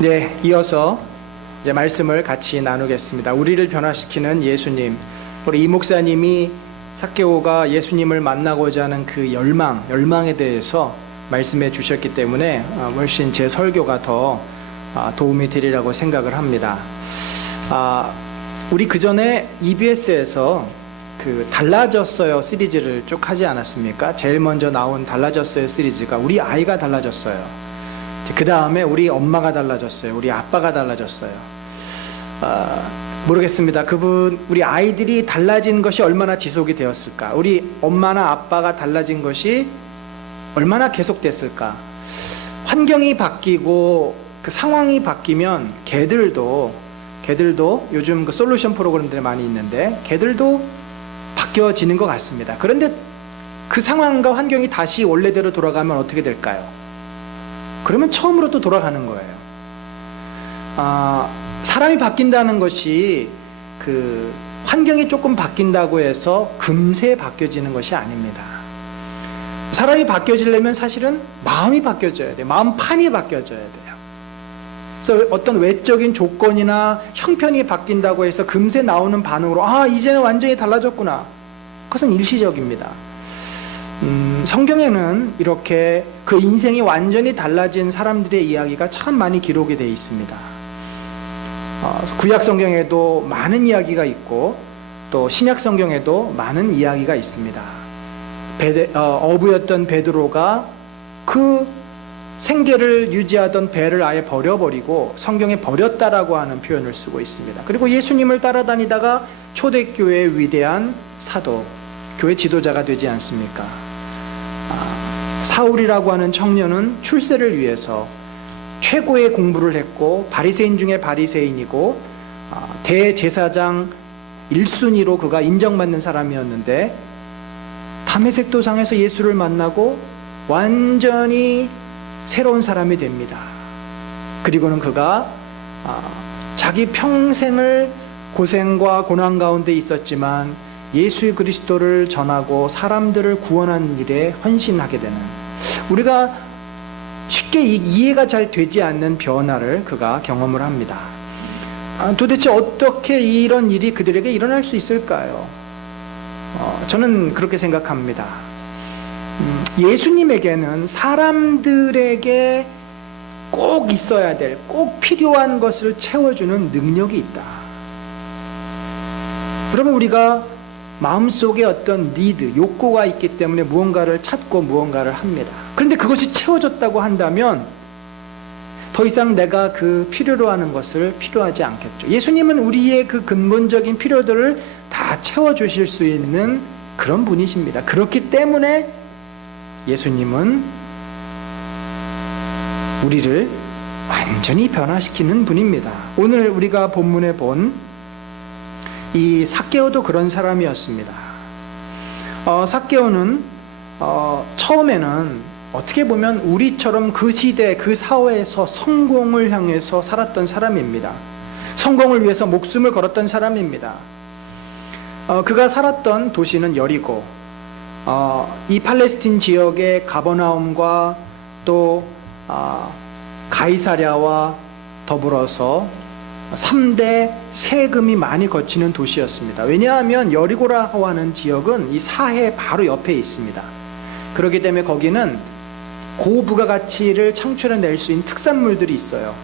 네, 이어서 이제 말씀을 같이 나누겠습니다. 우리를 변화시키는 예수님. 우리 이 목사님이 삭개오가 예수님을 만나고자 하는 그 열망에 대해서 말씀해 주셨기 때문에 훨씬 제 설교가 더 도움이 되리라고 생각을 합니다. 우리 그 전에 EBS에서 그 달라졌어요 시리즈를 쭉 하지 않았습니까? 제일 먼저 나온 달라졌어요 시리즈가 우리 아이가 달라졌어요. 그 다음에 우리 엄마가 달라졌어요. 우리 아빠가 달라졌어요. 모르겠습니다. 우리 아이들이 달라진 것이 얼마나 지속이 되었을까? 우리 엄마나 아빠가 달라진 것이 얼마나 계속됐을까? 환경이 바뀌고 그 상황이 바뀌면 개들도 요즘 그 솔루션 프로그램들이 많이 있는데 개들도 바뀌어지는 것 같습니다. 그런데 그 상황과 환경이 다시 원래대로 돌아가면 어떻게 될까요? 그러면 처음으로 또 돌아가는 거예요. 사람이 바뀐다는 것이 그 환경이 조금 바뀐다고 해서 금세 바뀌어지는 것이 아닙니다. 사람이 바뀌어지려면 사실은 마음이 바뀌어져야 돼요. 마음판이 바뀌어져야 돼요. 그래서 어떤 외적인 조건이나 형편이 바뀐다고 해서 금세 나오는 반응으로 이제는 완전히 달라졌구나. 그것은 일시적입니다. 성경에는 이렇게 그 인생이 완전히 달라진 사람들의 이야기가 참 많이 기록이 되어 있습니다. 구약 성경에도 많은 이야기가 있고 또 신약 성경에도 많은 이야기가 있습니다. 어부였던 베드로가 그 생계를 유지하던 배를 아예 버려버리고 성경에 버렸다라고 하는 표현을 쓰고 있습니다. 그리고 예수님을 따라다니다가 초대교회의 위대한 사도, 교회 지도자가 되지 않습니까? 사울이라고 하는 청년은 출세를 위해서 최고의 공부를 했고 바리새인 중에 바리새인이고 대제사장 1순위로 그가 인정받는 사람이었는데 다메섹 도상에서 예수를 만나고 완전히 새로운 사람이 됩니다. 그리고는 그가 자기 평생을 고생과 고난 가운데 있었지만 예수 그리스도를 전하고 사람들을 구원하는 일에 헌신하게 되는, 우리가 쉽게 이해가 잘 되지 않는 변화를 그가 경험을 합니다. 도대체 어떻게 이런 일이 그들에게 일어날 수 있을까요? 저는 그렇게 생각합니다. 예수님에게는 사람들에게 꼭 있어야 될, 꼭 필요한 것을 채워주는 능력이 있다. 그러면 우리가 마음속에 어떤 니드, 욕구가 있기 때문에 무언가를 찾고 무언가를 합니다. 그런데 그것이 채워졌다고 한다면 더 이상 내가 그 필요로 하는 것을 필요하지 않겠죠. 예수님은 우리의 그 근본적인 필요들을 다 채워주실 수 있는 그런 분이십니다. 그렇기 때문에 예수님은 우리를 완전히 변화시키는 분입니다. 오늘 우리가 본문에 본 이 삭개오도 그런 사람이었습니다. 삭개오는 처음에는 어떻게 보면 우리처럼 그 시대, 그 사회에서 성공을 향해서 살았던 사람입니다. 성공을 위해서 목숨을 걸었던 사람입니다. 그가 살았던 도시는 여리고, 이 팔레스틴 지역의 가버나움과 또 가이사랴와 더불어서 3대 세금이 많이 거치는 도시였습니다. 왜냐하면 여리고라고 하는 지역은 이 사해 바로 옆에 있습니다. 그렇기 때문에 거기는 고부가가치를 창출해낼 수 있는 특산물들이 있어요.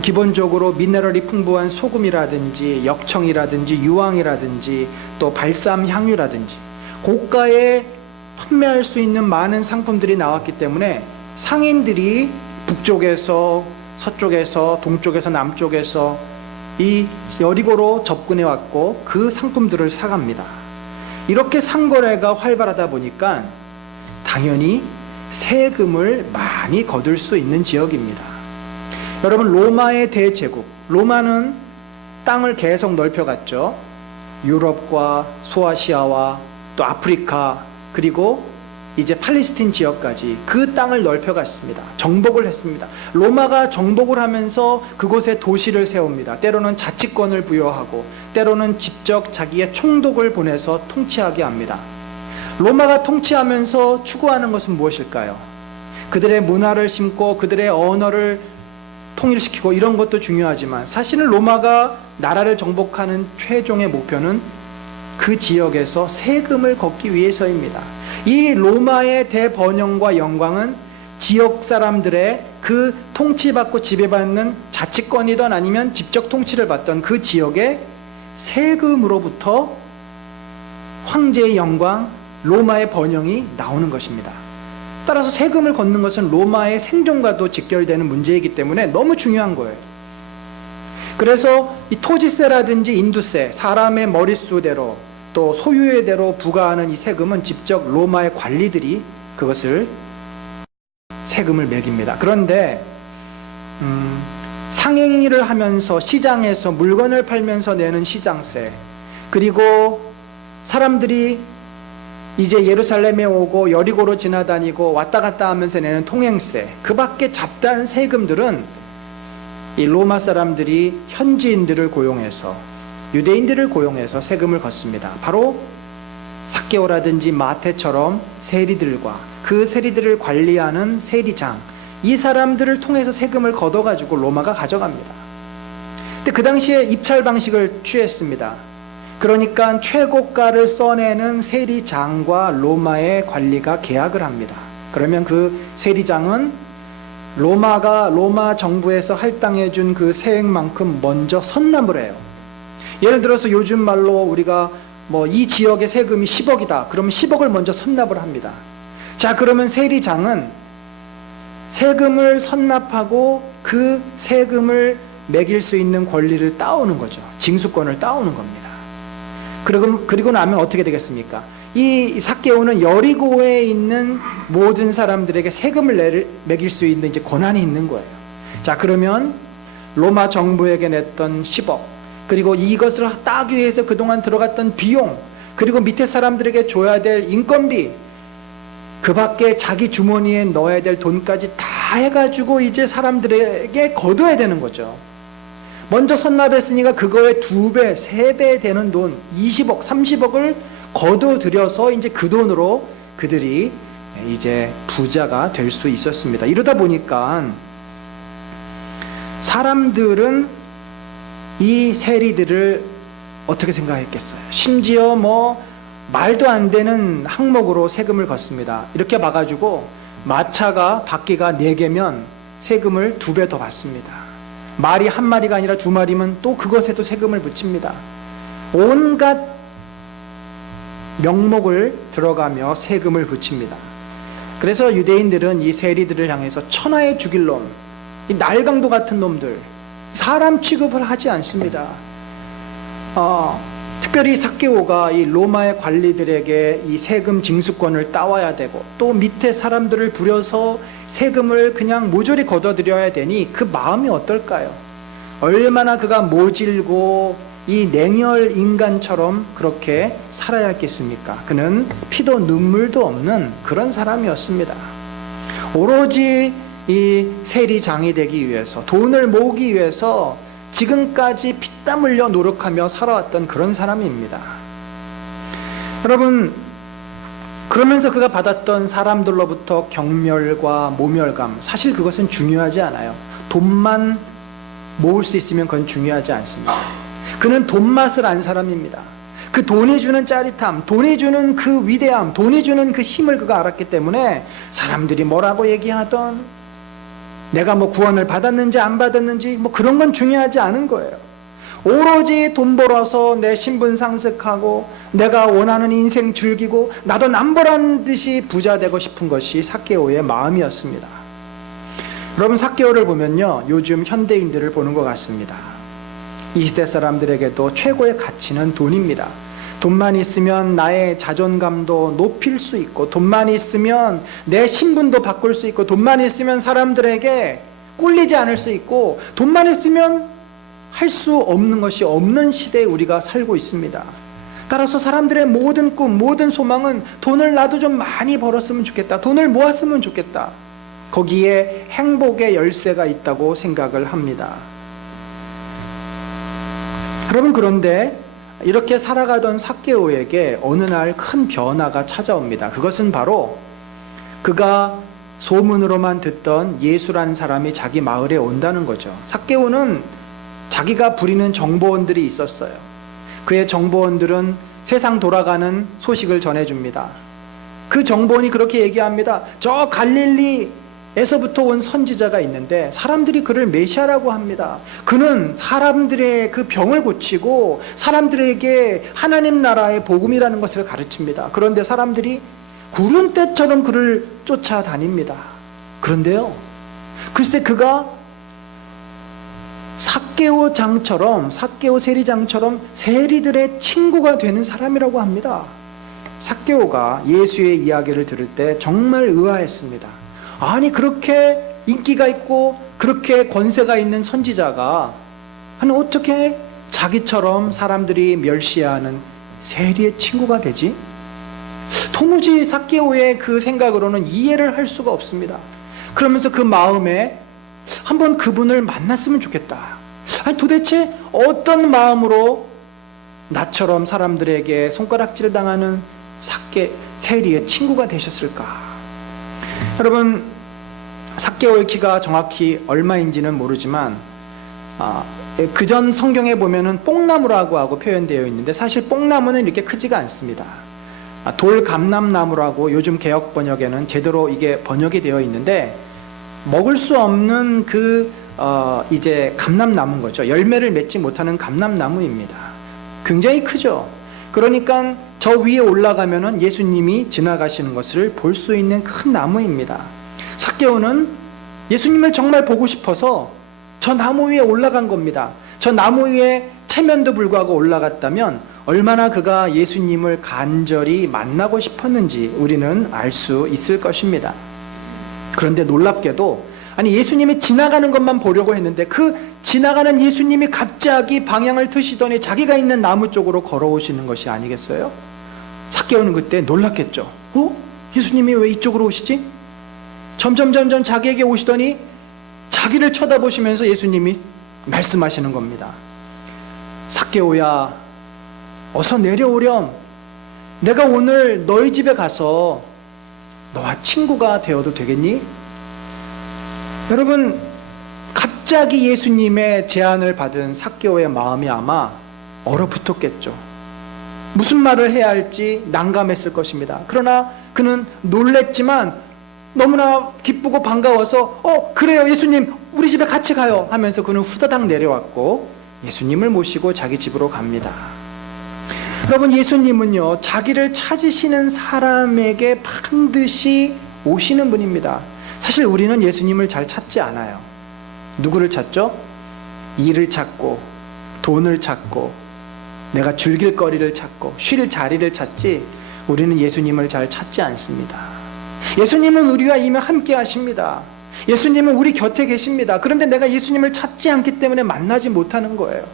기본적으로 미네랄이 풍부한 소금이라든지 역청이라든지 유황이라든지 또 발삼 향유라든지 고가에 판매할 수 있는 많은 상품들이 나왔기 때문에 상인들이 북쪽에서 서쪽에서 동쪽에서 남쪽에서 이 여리고로 접근해 왔고 그 상품들을 사갑니다. 이렇게 상거래가 활발하다 보니까 당연히 세금을 많이 거둘 수 있는 지역입니다. 여러분, 로마의 대제국, 로마는 땅을 계속 넓혀갔죠. 유럽과 소아시아와 또 아프리카, 그리고 이제 팔레스틴 지역까지 그 땅을 넓혀갔습니다. 정복을 했습니다. 로마가 정복을 하면서 그곳에 도시를 세웁니다. 때로는 자치권을 부여하고 때로는 직접 자기의 총독을 보내서 통치하게 합니다. 로마가 통치하면서 추구하는 것은 무엇일까요? 그들의 문화를 심고 그들의 언어를 통일시키고 이런 것도 중요하지만 사실은 로마가 나라를 정복하는 최종의 목표는 그 지역에서 세금을 걷기 위해서입니다. 이 로마의 대번영과 영광은 지역 사람들의 그 통치받고 지배받는 자치권이든 아니면 직접 통치를 받던 그 지역의 세금으로부터 황제의 영광, 로마의 번영이 나오는 것입니다. 따라서 세금을 걷는 것은 로마의 생존과도 직결되는 문제이기 때문에 너무 중요한 거예요. 그래서 이 토지세라든지 인두세, 사람의 머릿수대로 또 소유의 대로 부과하는 이 세금은 직접 로마의 관리들이 그것을 세금을 매깁니다. 그런데 상행위를 하면서 시장에서 물건을 팔면서 내는 시장세, 그리고 사람들이 이제 예루살렘에 오고 여리고로 지나다니고 왔다 갔다 하면서 내는 통행세, 그 밖에 잡다한 세금들은 이 로마 사람들이 현지인들을 고용해서, 유대인들을 고용해서 세금을 걷습니다. 바로 삭개오라든지 마태처럼 세리들과 그 세리들을 관리하는 세리장, 이 사람들을 통해서 세금을 걷어가지고 로마가 가져갑니다. 근데 그 당시에 입찰 방식을 취했습니다. 그러니까 최고가를 써내는 세리장과 로마의 관리가 계약을 합니다. 그러면 그 세리장은 로마 정부에서 할당해 준 그 세액만큼 먼저 선납을 해요. 예를 들어서 요즘 말로 우리가 이 지역의 세금이 10억이다. 그러면 10억을 먼저 선납을 합니다. 자, 그러면 세리장은 세금을 선납하고 그 세금을 매길 수 있는 권리를 따오는 거죠. 징수권을 따오는 겁니다. 그리고 나면 어떻게 되겠습니까? 이 삭개오는 여리고에 있는 모든 사람들에게 세금을 매길 수 있는 이제 권한이 있는 거예요. 자, 그러면 로마 정부에게 냈던 10억, 그리고 이것을 따기 위해서 그동안 들어갔던 비용, 그리고 밑에 사람들에게 줘야 될 인건비, 그 밖에 자기 주머니에 넣어야 될 돈까지 다 해가지고 이제 사람들에게 거둬야 되는 거죠. 먼저 선납했으니까 그거에 2배, 3배 되는 돈, 20억, 30억을 거둬들여서 이제 그 돈으로 그들이 이제 부자가 될 수 있었습니다. 이러다 보니까 사람들은 이 세리들을 어떻게 생각했겠어요? 심지어 말도 안 되는 항목으로 세금을 걷습니다. 이렇게 봐가지고 마차가 바퀴가 4개면 세금을 2배 더 받습니다. 말이 한 마리가 아니라 2마리면 또 그것에도 세금을 붙입니다. 온갖 명목을 들어가며 세금을 붙입니다. 그래서 유대인들은 이 세리들을 향해서 천하에 죽일 놈, 이 날강도 같은 놈들, 사람 취급을 하지 않습니다. 특별히 삭개오가 이 로마의 관리들에게 이 세금 징수권을 따와야 되고 또 밑에 사람들을 부려서 세금을 그냥 모조리 걷어들여야 되니 그 마음이 어떨까요? 얼마나 그가 모질고 이 냉혈 인간처럼 그렇게 살아야 했겠습니까? 그는 피도 눈물도 없는 그런 사람이었습니다. 오로지 이 세리장이 되기 위해서, 돈을 모으기 위해서 지금까지 피땀 흘려 노력하며 살아왔던 그런 사람입니다. 여러분, 그러면서 그가 받았던 사람들로부터 경멸과 모멸감, 사실 그것은 중요하지 않아요. 돈만 모을 수 있으면 그건 중요하지 않습니다. 그는 돈 맛을 안 사람입니다. 그 돈이 주는 짜릿함, 돈이 주는 그 위대함, 돈이 주는 그 힘을 그가 알았기 때문에 사람들이 뭐라고 얘기하던, 내가 구원을 받았는지 안 받았는지 그런 건 중요하지 않은 거예요. 오로지 돈 벌어서 내 신분 상승하고 내가 원하는 인생 즐기고 나도 남보란 듯이 부자 되고 싶은 것이 삭개오의 마음이었습니다. 여러분, 삭개오를 보면요, 요즘 현대인들을 보는 것 같습니다. 이 시대 사람들에게도 최고의 가치는 돈입니다. 돈만 있으면 나의 자존감도 높일 수 있고, 돈만 있으면 내 신분도 바꿀 수 있고, 돈만 있으면 사람들에게 꿀리지 않을 수 있고, 돈만 있으면 할 수 없는 것이 없는 시대에 우리가 살고 있습니다. 따라서 사람들의 모든 꿈, 모든 소망은 돈을 나도 좀 많이 벌었으면 좋겠다, 돈을 모았으면 좋겠다, 거기에 행복의 열쇠가 있다고 생각을 합니다. 여러분, 그런데 이렇게 살아가던 삭개오에게 어느 날 큰 변화가 찾아옵니다. 그것은 바로 그가 소문으로만 듣던 예수라는 사람이 자기 마을에 온다는 거죠. 삭개오는 자기가 부리는 정보원들이 있었어요. 그의 정보원들은 세상 돌아가는 소식을 전해줍니다. 그 정보원이 그렇게 얘기합니다. 저 갈릴리에서부터 온 선지자가 있는데 사람들이 그를 메시아라고 합니다. 그는 사람들의 그 병을 고치고 사람들에게 하나님 나라의 복음이라는 것을 가르칩니다. 그런데 사람들이 구름대처럼 그를 쫓아다닙니다. 그런데요, 글쎄 그가 삭개오 세리장처럼 세리들의 친구가 되는 사람이라고 합니다. 삭개오가 예수의 이야기를 들을 때 정말 의아했습니다. 아니 그렇게 인기가 있고 그렇게 권세가 있는 선지자가 아니 어떻게 자기처럼 사람들이 멸시하는 세리의 친구가 되지? 도무지 삭개오의 그 생각으로는 이해를 할 수가 없습니다. 그러면서 그 마음에 한번 그분을 만났으면 좋겠다. 아니 도대체 어떤 마음으로 나처럼 사람들에게 손가락질 당하는 세리의 친구가 되셨을까? 여러분, 삭개오의 키가 정확히 얼마인지는 모르지만 그전 성경에 보면은 뽕나무라고 하고 표현되어 있는데 사실 뽕나무는 이렇게 크지가 않습니다. 돌감람나무라고 요즘 개역 번역에는 제대로 이게 번역이 되어 있는데 먹을 수 없는 이제 감람나무인 거죠. 열매를 맺지 못하는 감람나무입니다. 굉장히 크죠. 그러니까 저 위에 올라가면은 예수님이 지나가시는 것을 볼 수 있는 큰 나무입니다. 삭개오는 예수님을 정말 보고 싶어서 저 나무 위에 올라간 겁니다. 저 나무 위에 체면도 불구하고 올라갔다면 얼마나 그가 예수님을 간절히 만나고 싶었는지 우리는 알 수 있을 것입니다. 그런데 놀랍게도 아니 예수님이 지나가는 것만 보려고 했는데 그 지나가는 예수님이 갑자기 방향을 트시더니 자기가 있는 나무 쪽으로 걸어오시는 것이 아니겠어요? 삭개오는 그때 놀랐겠죠. 예수님이 왜 이쪽으로 오시지? 점점 자기에게 오시더니 자기를 쳐다보시면서 예수님이 말씀하시는 겁니다. 삭개오야, 어서 내려오렴. 내가 오늘 너희 집에 가서 너와 친구가 되어도 되겠니? 여러분, 갑자기 예수님의 제안을 받은 삭개오의 마음이 아마 얼어붙었겠죠. 무슨 말을 해야 할지 난감했을 것입니다. 그러나 그는 놀랬지만 너무나 기쁘고 반가워서 그래요 예수님, 우리 집에 같이 가요 하면서 그는 후다닥 내려왔고 예수님을 모시고 자기 집으로 갑니다. 여러분, 예수님은요 자기를 찾으시는 사람에게 반드시 오시는 분입니다. 사실 우리는 예수님을 잘 찾지 않아요. 누구를 찾죠? 일을 찾고 돈을 찾고 내가 즐길 거리를 찾고 쉴 자리를 찾지 우리는 예수님을 잘 찾지 않습니다. 예수님은 우리와 이미 함께 하십니다. 예수님은 우리 곁에 계십니다. 그런데 내가 예수님을 찾지 않기 때문에 만나지 못하는 거예요.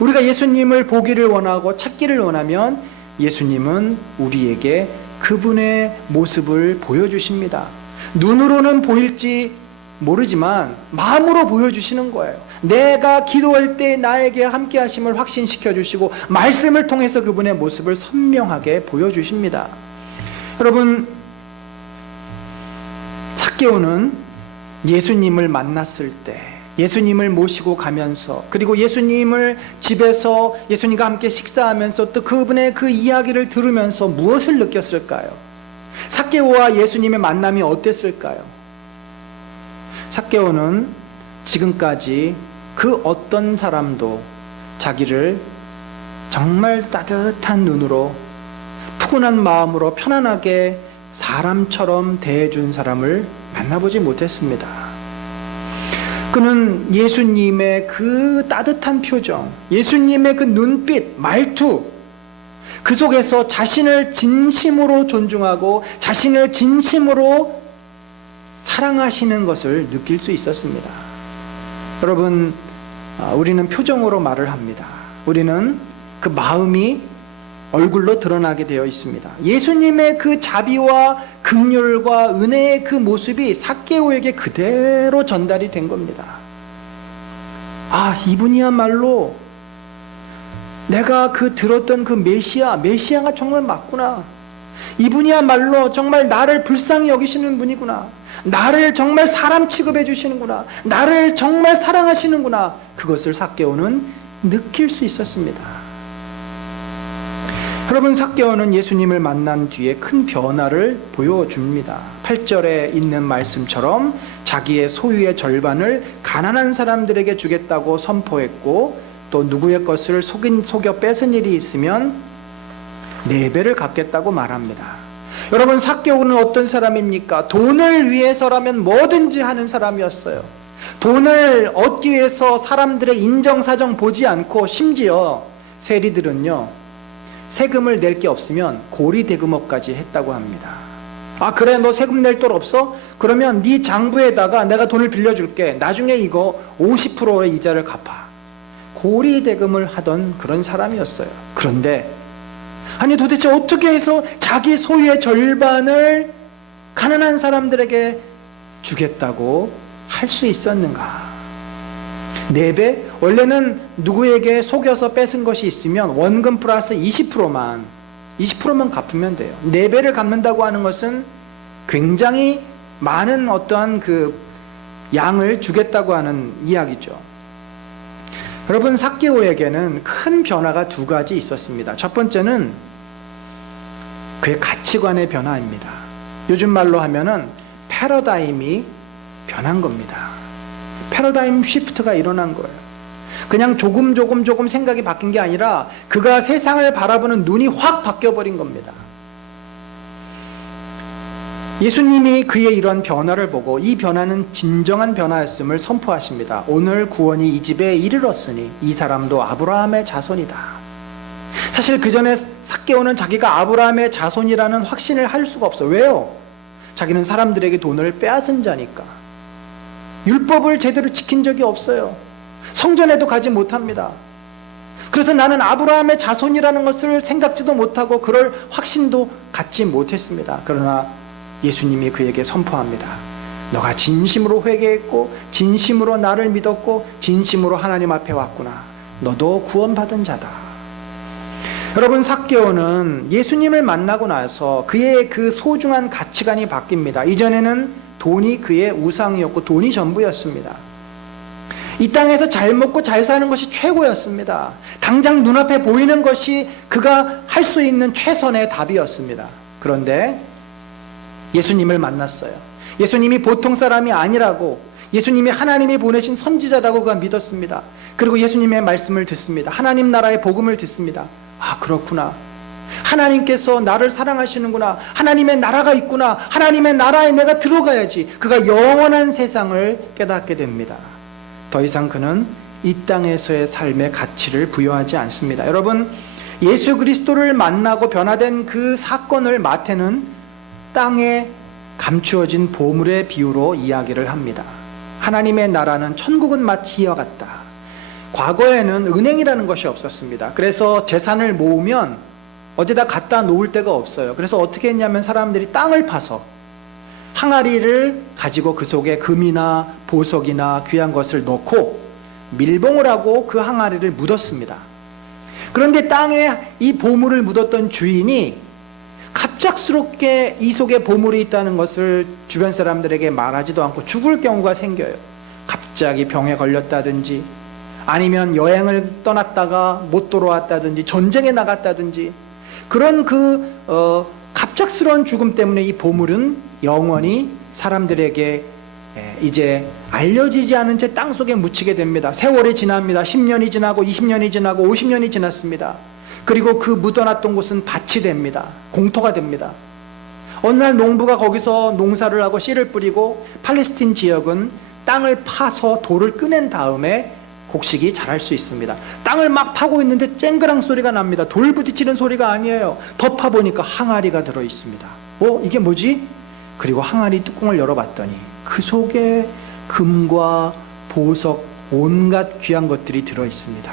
우리가 예수님을 보기를 원하고 찾기를 원하면 예수님은 우리에게 그분의 모습을 보여주십니다. 눈으로는 보일지 모르지만 마음으로 보여주시는 거예요. 내가 기도할 때 나에게 함께 하심을 확신시켜 주시고 말씀을 통해서 그분의 모습을 선명하게 보여주십니다. 여러분, 삭개오는 예수님을 만났을 때 예수님을 모시고 가면서 그리고 예수님을 집에서 예수님과 함께 식사하면서 또 그분의 그 이야기를 들으면서 무엇을 느꼈을까요? 삭개오와 예수님의 만남이 어땠을까요? 삭개오는 지금까지 그 어떤 사람도 자기를 정말 따뜻한 눈으로 푸근한 마음으로 편안하게 사람처럼 대해준 사람을 만나보지 못했습니다. 그는 예수님의 그 따뜻한 표정, 예수님의 그 눈빛, 말투, 그 속에서 자신을 진심으로 존중하고 자신을 진심으로 사랑하시는 것을 느낄 수 있었습니다. 여러분, 우리는 표정으로 말을 합니다. 우리는 그 마음이 얼굴로 드러나게 되어 있습니다. 예수님의 그 자비와 긍휼과 은혜의 그 모습이 삭개오에게 그대로 전달이 된 겁니다. 이분이야말로 내가 들었던 그 메시아가 정말 맞구나. 이분이야말로 정말 나를 불쌍히 여기시는 분이구나. 나를 정말 사람 취급해 주시는구나. 나를 정말 사랑하시는구나. 그것을 삭개오는 느낄 수 있었습니다. 여러분, 삭개오는 예수님을 만난 뒤에 큰 변화를 보여줍니다. 8절에 있는 말씀처럼 자기의 소유의 절반을 가난한 사람들에게 주겠다고 선포했고, 또 누구의 것을 속여 뺏은 일이 있으면 4배를 갚겠다고 말합니다. 여러분, 삭개오는 어떤 사람입니까? 돈을 위해서라면 뭐든지 하는 사람이었어요. 돈을 얻기 위해서 사람들의 인정사정 보지 않고, 심지어 세리들은요, 세금을 낼 게 없으면 고리대금업까지 했다고 합니다. 아, 그래, 너 세금 낼 돈 없어? 그러면 네 장부에다가 내가 돈을 빌려줄게. 나중에 이거 50%의 이자를 갚아. 고리대금을 하던 그런 사람이었어요. 그런데 아니, 도대체 어떻게 해서 자기 소유의 절반을 가난한 사람들에게 주겠다고 할 수 있었는가? 4배? 원래는 누구에게 속여서 뺏은 것이 있으면 원금 플러스 20%만 갚으면 돼요. 4배를 갚는다고 하는 것은 굉장히 많은 어떠한 그 양을 주겠다고 하는 이야기죠. 여러분, 삭개오에게는 큰 변화가 2가지 있었습니다. 첫 번째는 그의 가치관의 변화입니다. 요즘 말로 하면은 패러다임이 변한 겁니다. 패러다임 시프트가 일어난 거예요. 그냥 조금 생각이 바뀐 게 아니라 그가 세상을 바라보는 눈이 확 바뀌어버린 겁니다. 예수님이 그의 이러한 변화를 보고 이 변화는 진정한 변화였음을 선포하십니다. 오늘 구원이 이 집에 이르렀으니 이 사람도 아브라함의 자손이다. 사실 그 전에 삭개오는 자기가 아브라함의 자손이라는 확신을 할 수가 없어요. 왜요? 자기는 사람들에게 돈을 빼앗은 자니까. 율법을 제대로 지킨 적이 없어요. 성전에도 가지 못합니다. 그래서 나는 아브라함의 자손이라는 것을 생각지도 못하고 그럴 확신도 갖지 못했습니다. 그러나 예수님이 그에게 선포합니다. 너가 진심으로 회개했고 진심으로 나를 믿었고 진심으로 하나님 앞에 왔구나. 너도 구원받은 자다. 여러분, 삭개오는 예수님을 만나고 나서 그의 그 소중한 가치관이 바뀝니다. 이전에는 돈이 그의 우상이었고 돈이 전부였습니다. 이 땅에서 잘 먹고 잘 사는 것이 최고였습니다. 당장 눈앞에 보이는 것이 그가 할 수 있는 최선의 답이었습니다. 그런데 예수님을 만났어요. 예수님이 보통 사람이 아니라고, 예수님이 하나님이 보내신 선지자라고 그가 믿었습니다. 그리고 예수님의 말씀을 듣습니다. 하나님 나라의 복음을 듣습니다. 아, 그렇구나. 하나님께서 나를 사랑하시는구나. 하나님의 나라가 있구나. 하나님의 나라에 내가 들어가야지. 그가 영원한 세상을 깨닫게 됩니다. 더 이상 그는 이 땅에서의 삶의 가치를 부여하지 않습니다. 여러분, 예수 그리스도를 만나고 변화된 그 사건을 마태는 땅에 감추어진 보물의 비유로 이야기를 합니다. 하나님의 나라는 천국은 마치 이와 같다. 과거에는 은행이라는 것이 없었습니다. 그래서 재산을 모으면 어디다 갖다 놓을 데가 없어요. 그래서 어떻게 했냐면 사람들이 땅을 파서 항아리를 가지고 그 속에 금이나 보석이나 귀한 것을 넣고 밀봉을 하고 그 항아리를 묻었습니다. 그런데 땅에 이 보물을 묻었던 주인이 갑작스럽게 이 속에 보물이 있다는 것을 주변 사람들에게 말하지도 않고 죽을 경우가 생겨요. 갑자기 병에 걸렸다든지 아니면 여행을 떠났다가 못 돌아왔다든지 전쟁에 나갔다든지 그런 갑작스러운 죽음 때문에 이 보물은 영원히 사람들에게 이제 알려지지 않은 채 땅속에 묻히게 됩니다. 세월이 지납니다. 10년이 지나고 20년이 지나고 50년이 지났습니다. 그리고 그 묻어놨던 곳은 밭이 됩니다. 공터가 됩니다. 어느 날 농부가 거기서 농사를 하고 씨를 뿌리고 팔레스틴 지역은 땅을 파서 돌을 꺼낸 다음에 곡식이 자랄 수 있습니다. 땅을 막 파고 있는데 쨍그랑 소리가 납니다. 돌 부딪히는 소리가 아니에요. 더 파보니까 항아리가 들어있습니다. 이게 뭐지? 그리고 항아리 뚜껑을 열어봤더니 그 속에 금과 보석 온갖 귀한 것들이 들어있습니다.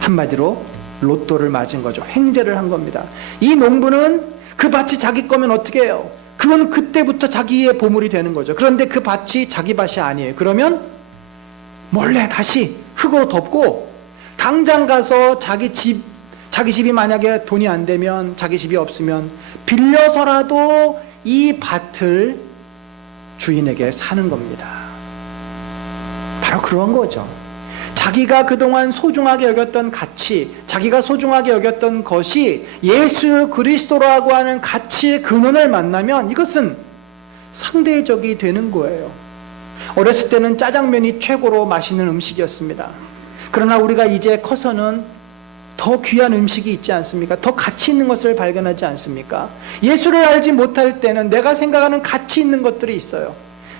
한마디로 로또를 맞은 거죠. 횡재를 한 겁니다. 이 농부는 그 밭이 자기 거면 어떻게 해요? 그건 그때부터 자기의 보물이 되는 거죠. 그런데 그 밭이 자기 밭이 아니에요. 그러면 몰래 다시 흙으로 덮고 당장 가서 자기 집이 만약에 돈이 안 되면, 자기 집이 없으면 빌려서라도 이 밭을 주인에게 사는 겁니다. 바로 그런 거죠. 자기가 그동안 소중하게 여겼던 가치, 자기가 소중하게 여겼던 것이 예수 그리스도라고 하는 가치의 근원을 만나면 이것은 상대적이 되는 거예요. 어렸을 때는 짜장면이 최고로 맛있는 음식이었습니다. 그러나 우리가 이제 커서는 더 귀한 음식이 있지 않습니까? 더 가치 있는 것을 발견하지 않습니까? 예수를 알지 못할 때는 내가 생각하는 가치 있는 것들이 있어요.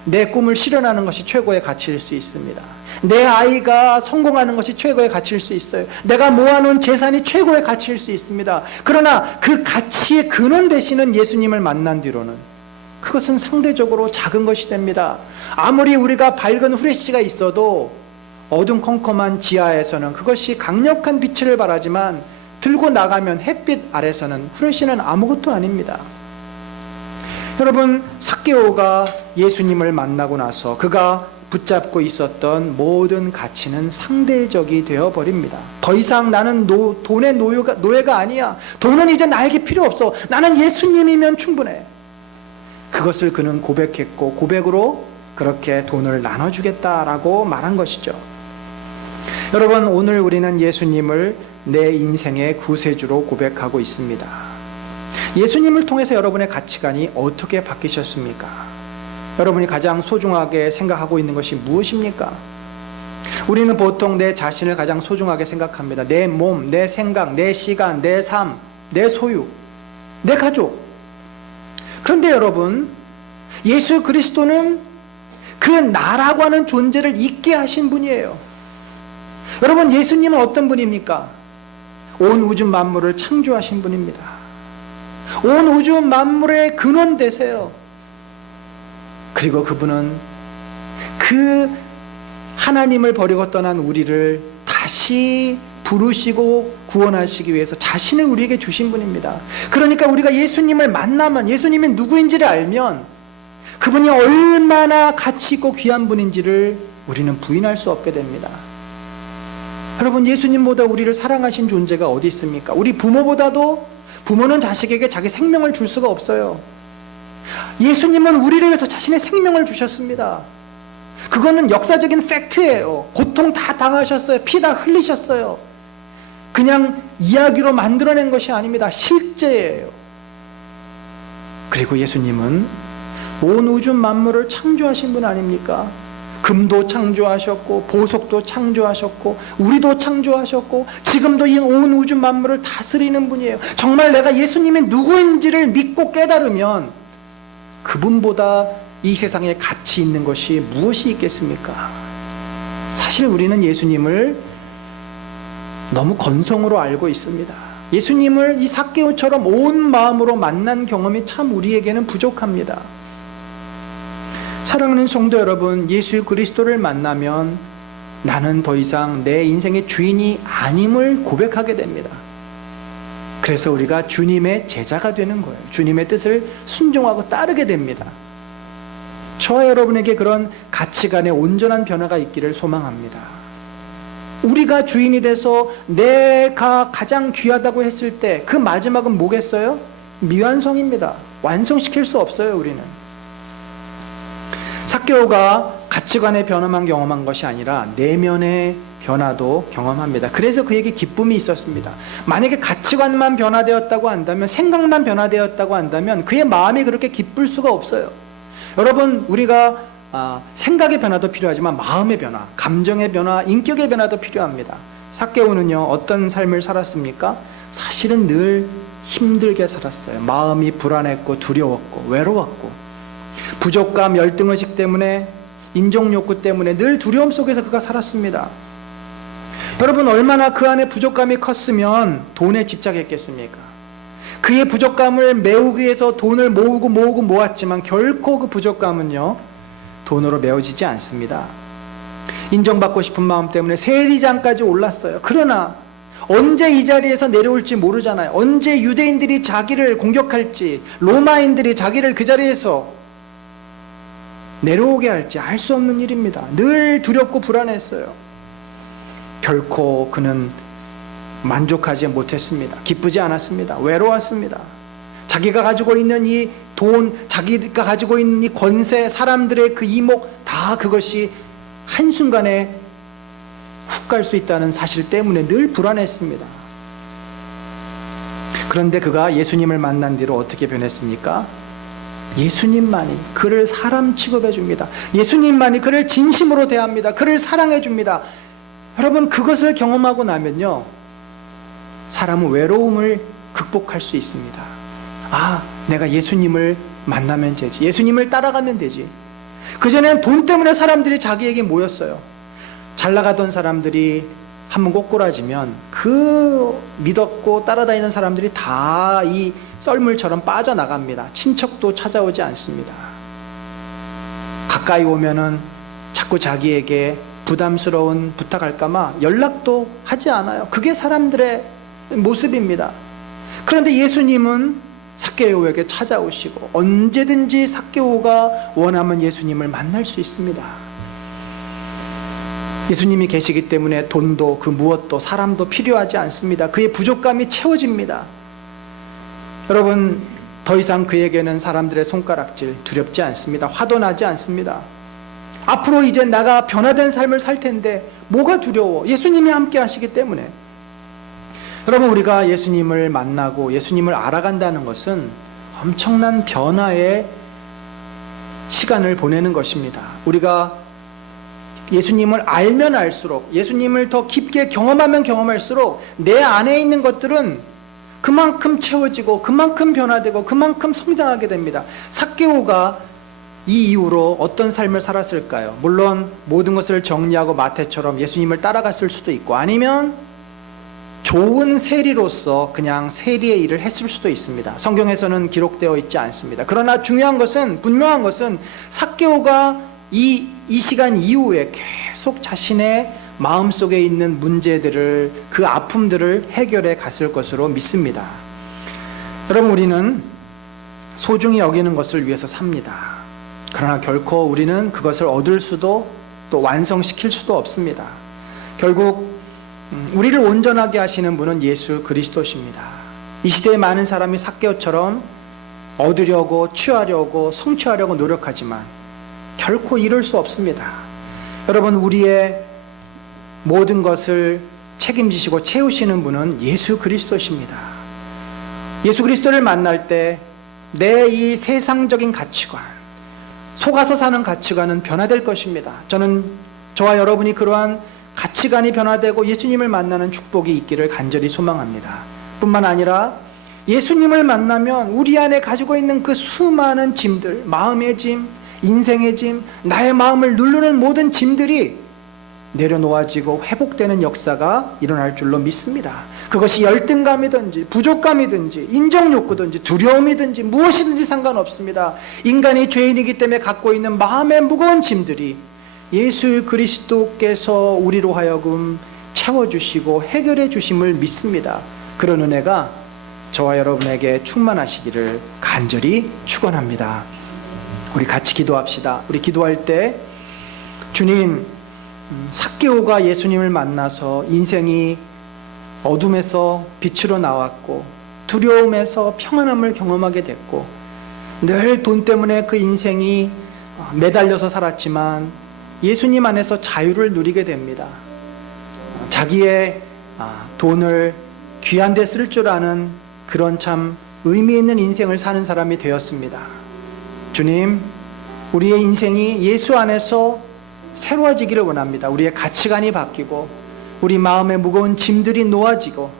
내 꿈을 실현하는 것이 최고의 가치일 수 있습니다. 내 아이가 성공하는 것이 최고의 가치일 수 있어요. 내가 모아놓은 재산이 최고의 가치일 수 있습니다. 그러나 그 가치의 근원 되시는 예수님을 만난 뒤로는 그것은 상대적으로 작은 것이 됩니다. 아무리 우리가 밝은 후레쉬가 있어도 어둠컴컴한 지하에서는 그것이 강력한 빛을 발하지만 들고 나가면 햇빛 아래서는 후레쉬는 아무것도 아닙니다. 여러분, 삭개오가 예수님을 만나고 나서 그가 붙잡고 있었던 모든 가치는 상대적이 되어버립니다. 더 이상 나는 돈의 노예가 아니야. 돈은 이제 나에게 필요 없어. 나는 예수님이면 충분해. 그것을 그는 고백했고 고백으로 그렇게 돈을 나눠주겠다라고 말한 것이죠. 여러분, 오늘 우리는 예수님을 내 인생의 구세주로 고백하고 있습니다. 예수님을 통해서 여러분의 가치관이 어떻게 바뀌셨습니까? 여러분이 가장 소중하게 생각하고 있는 것이 무엇입니까? 우리는 보통 내 자신을 가장 소중하게 생각합니다. 내 몸, 내 생각, 내 시간, 내 삶, 내 소유, 내 가족. 그런데 여러분, 예수 그리스도는 그 나라고 하는 존재를 잊게 하신 분이에요. 여러분, 예수님은 어떤 분입니까? 온 우주 만물을 창조하신 분입니다. 온 우주 만물의 근원 되세요. 그리고 그분은 그 하나님을 버리고 떠난 우리를 다시 부르시고 구원하시기 위해서 자신을 우리에게 주신 분입니다. 그러니까 우리가 예수님을 만나면, 예수님이 누구인지를 알면 그분이 얼마나 가치 있고 귀한 분인지를 우리는 부인할 수 없게 됩니다. 여러분, 예수님보다 우리를 사랑하신 존재가 어디 있습니까? 우리 부모보다도, 부모는 자식에게 자기 생명을 줄 수가 없어요. 예수님은 우리를 위해서 자신의 생명을 주셨습니다. 그거는 역사적인 팩트예요. 고통 다 당하셨어요. 피 다 흘리셨어요. 그냥 이야기로 만들어낸 것이 아닙니다. 실제예요. 그리고 예수님은 온 우주 만물을 창조하신 분 아닙니까? 금도 창조하셨고 보석도 창조하셨고 우리도 창조하셨고 지금도 이 온 우주 만물을 다스리는 분이에요. 정말 내가 예수님이 누구인지를 믿고 깨달으면 그분보다 이 세상에 가치 있는 것이 무엇이 있겠습니까? 사실 우리는 예수님을 너무 건성으로 알고 있습니다. 예수님을 이 삭개오처럼 온 마음으로 만난 경험이 참 우리에게는 부족합니다. 사랑하는 성도 여러분, 예수 그리스도를 만나면 나는 더 이상 내 인생의 주인이 아님을 고백하게 됩니다. 그래서 우리가 주님의 제자가 되는 거예요. 주님의 뜻을 순종하고 따르게 됩니다. 저와 여러분에게 그런 가치관의 온전한 변화가 있기를 소망합니다. 우리가 주인이 돼서 내가 가장 귀하다고 했을 때 그 마지막은 뭐겠어요? 미완성입니다. 완성시킬 수 없어요, 우리는. 삭개오가 가치관의 변화만 경험한 것이 아니라 내면의 변화도 경험합니다. 그래서 그에게 기쁨이 있었습니다. 만약에 가치관만 변화되었다고 한다면, 생각만 변화되었다고 한다면 그의 마음이 그렇게 기쁠 수가 없어요. 여러분, 우리가 생각의 변화도 필요하지만 마음의 변화, 감정의 변화, 인격의 변화도 필요합니다. 삭개오는요, 어떤 삶을 살았습니까? 사실은 늘 힘들게 살았어요. 마음이 불안했고 두려웠고 외로웠고 부족감, 열등의식 때문에, 인정욕구 때문에 늘 두려움 속에서 그가 살았습니다. 여러분, 얼마나 그 안에 부족감이 컸으면 돈에 집착했겠습니까? 그의 부족감을 메우기 위해서 돈을 모으고 모았지만 결코 그 부족감은요, 돈으로 메워지지 않습니다. 인정받고 싶은 마음 때문에 세리장까지 올랐어요. 그러나 언제 이 자리에서 내려올지 모르잖아요. 언제 유대인들이 자기를 공격할지, 로마인들이 자기를 그 자리에서 내려오게 할지 알 수 없는 일입니다. 늘 두렵고 불안했어요. 결코 그는 만족하지 못했습니다. 기쁘지 않았습니다. 외로웠습니다. 자기가 가지고 있는 이 돈, 자기가 가지고 있는 이 권세, 사람들의 그 이목, 다 그것이 한순간에 훅 갈 수 있다는 사실 때문에 늘 불안했습니다. 그런데 그가 예수님을 만난 뒤로 어떻게 변했습니까? 예수님만이 그를 사람 취급해 줍니다. 예수님만이 그를 진심으로 대합니다. 그를 사랑해 줍니다. 여러분, 그것을 경험하고 나면요, 사람은 외로움을 극복할 수 있습니다. 아, 내가 예수님을 만나면 되지. 예수님을 따라가면 되지. 그전에는 돈 때문에 사람들이 자기에게 모였어요. 잘 나가던 사람들이 한번 꼬꾸라지면 그 믿었고 따라다니는 사람들이 다 이 썰물처럼 빠져나갑니다. 친척도 찾아오지 않습니다. 가까이 오면은 자꾸 자기에게 부담스러운 부탁할까봐 연락도 하지 않아요. 그게 사람들의 모습입니다. 그런데 예수님은 삭개오에게 찾아오시고 언제든지 삭개오가 원하면 예수님을 만날 수 있습니다. 예수님이 계시기 때문에 돈도 그 무엇도 사람도 필요하지 않습니다. 그의 부족감이 채워집니다. 여러분, 더 이상 그에게는 사람들의 손가락질 두렵지 않습니다. 화도 나지 않습니다. 앞으로 이제 나가 변화된 삶을 살 텐데 뭐가 두려워? 예수님이 함께 하시기 때문에. 여러분, 우리가 예수님을 만나고 예수님을 알아간다는 것은 엄청난 변화의 시간을 보내는 것입니다. 우리가 예수님을 알면 알수록, 예수님을 더 깊게 경험하면 경험할수록 내 안에 있는 것들은 그만큼 채워지고 그만큼 변화되고 그만큼 성장하게 됩니다. 삭개오가 이 이후로 어떤 삶을 살았을까요? 물론 모든 것을 정리하고 마태처럼 예수님을 따라갔을 수도 있고, 아니면 좋은 세리로서 그냥 세리의 일을 했을 수도 있습니다. 성경에서는 기록되어 있지 않습니다. 그러나 중요한 것은, 분명한 것은 삭개오가 이 시간 이후에 계속 자신의 마음속에 있는 문제들을, 그 아픔들을 해결해 갔을 것으로 믿습니다. 여러분, 우리는 소중히 여기는 것을 위해서 삽니다. 그러나 결코 우리는 그것을 얻을 수도 또 완성시킬 수도 없습니다. 결국 우리를 온전하게 하시는 분은 예수 그리스도십니다. 이 시대에 많은 사람이 삭개오처럼 얻으려고, 취하려고, 성취하려고 노력하지만 결코 이룰 수 없습니다. 여러분, 우리의 모든 것을 책임지시고 채우시는 분은 예수 그리스도십니다. 예수 그리스도를 만날 때 내 이 세상적인 가치관, 속아서 사는 가치관은 변화될 것입니다. 저와 여러분이 그러한 가치관이 변화되고 예수님을 만나는 축복이 있기를 간절히 소망합니다. 뿐만 아니라 예수님을 만나면 우리 안에 가지고 있는 그 수많은 짐들, 마음의 짐, 인생의 짐, 나의 마음을 누르는 모든 짐들이 내려놓아지고 회복되는 역사가 일어날 줄로 믿습니다. 그것이 열등감이든지 부족감이든지 인정욕구든지 두려움이든지 무엇이든지 상관없습니다. 인간이 죄인이기 때문에 갖고 있는 마음의 무거운 짐들이 예수 그리스도께서 우리로 하여금 채워주시고 해결해 주심을 믿습니다. 그런 은혜가 저와 여러분에게 충만하시기를 간절히 축원합니다. 우리 같이 기도합시다. 우리 기도할 때, 주님, 삭개오가 예수님을 만나서 인생이 어둠에서 빛으로 나왔고 두려움에서 평안함을 경험하게 됐고, 늘 돈 때문에 그 인생이 매달려서 살았지만 예수님 안에서 자유를 누리게 됩니다. 자기의 돈을 귀한 데 쓸 줄 아는 그런 참 의미 있는 인생을 사는 사람이 되었습니다. 주님, 우리의 인생이 예수 안에서 새로워지기를 원합니다. 우리의 가치관이 바뀌고 우리 마음의 무거운 짐들이 놓아지고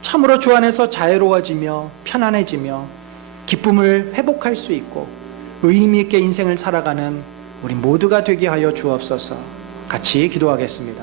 참으로 주 안에서 자유로워지며 편안해지며 기쁨을 회복할 수 있고 의미 있게 인생을 살아가는 우리 모두가 되게 하여 주옵소서. 같이 기도하겠습니다.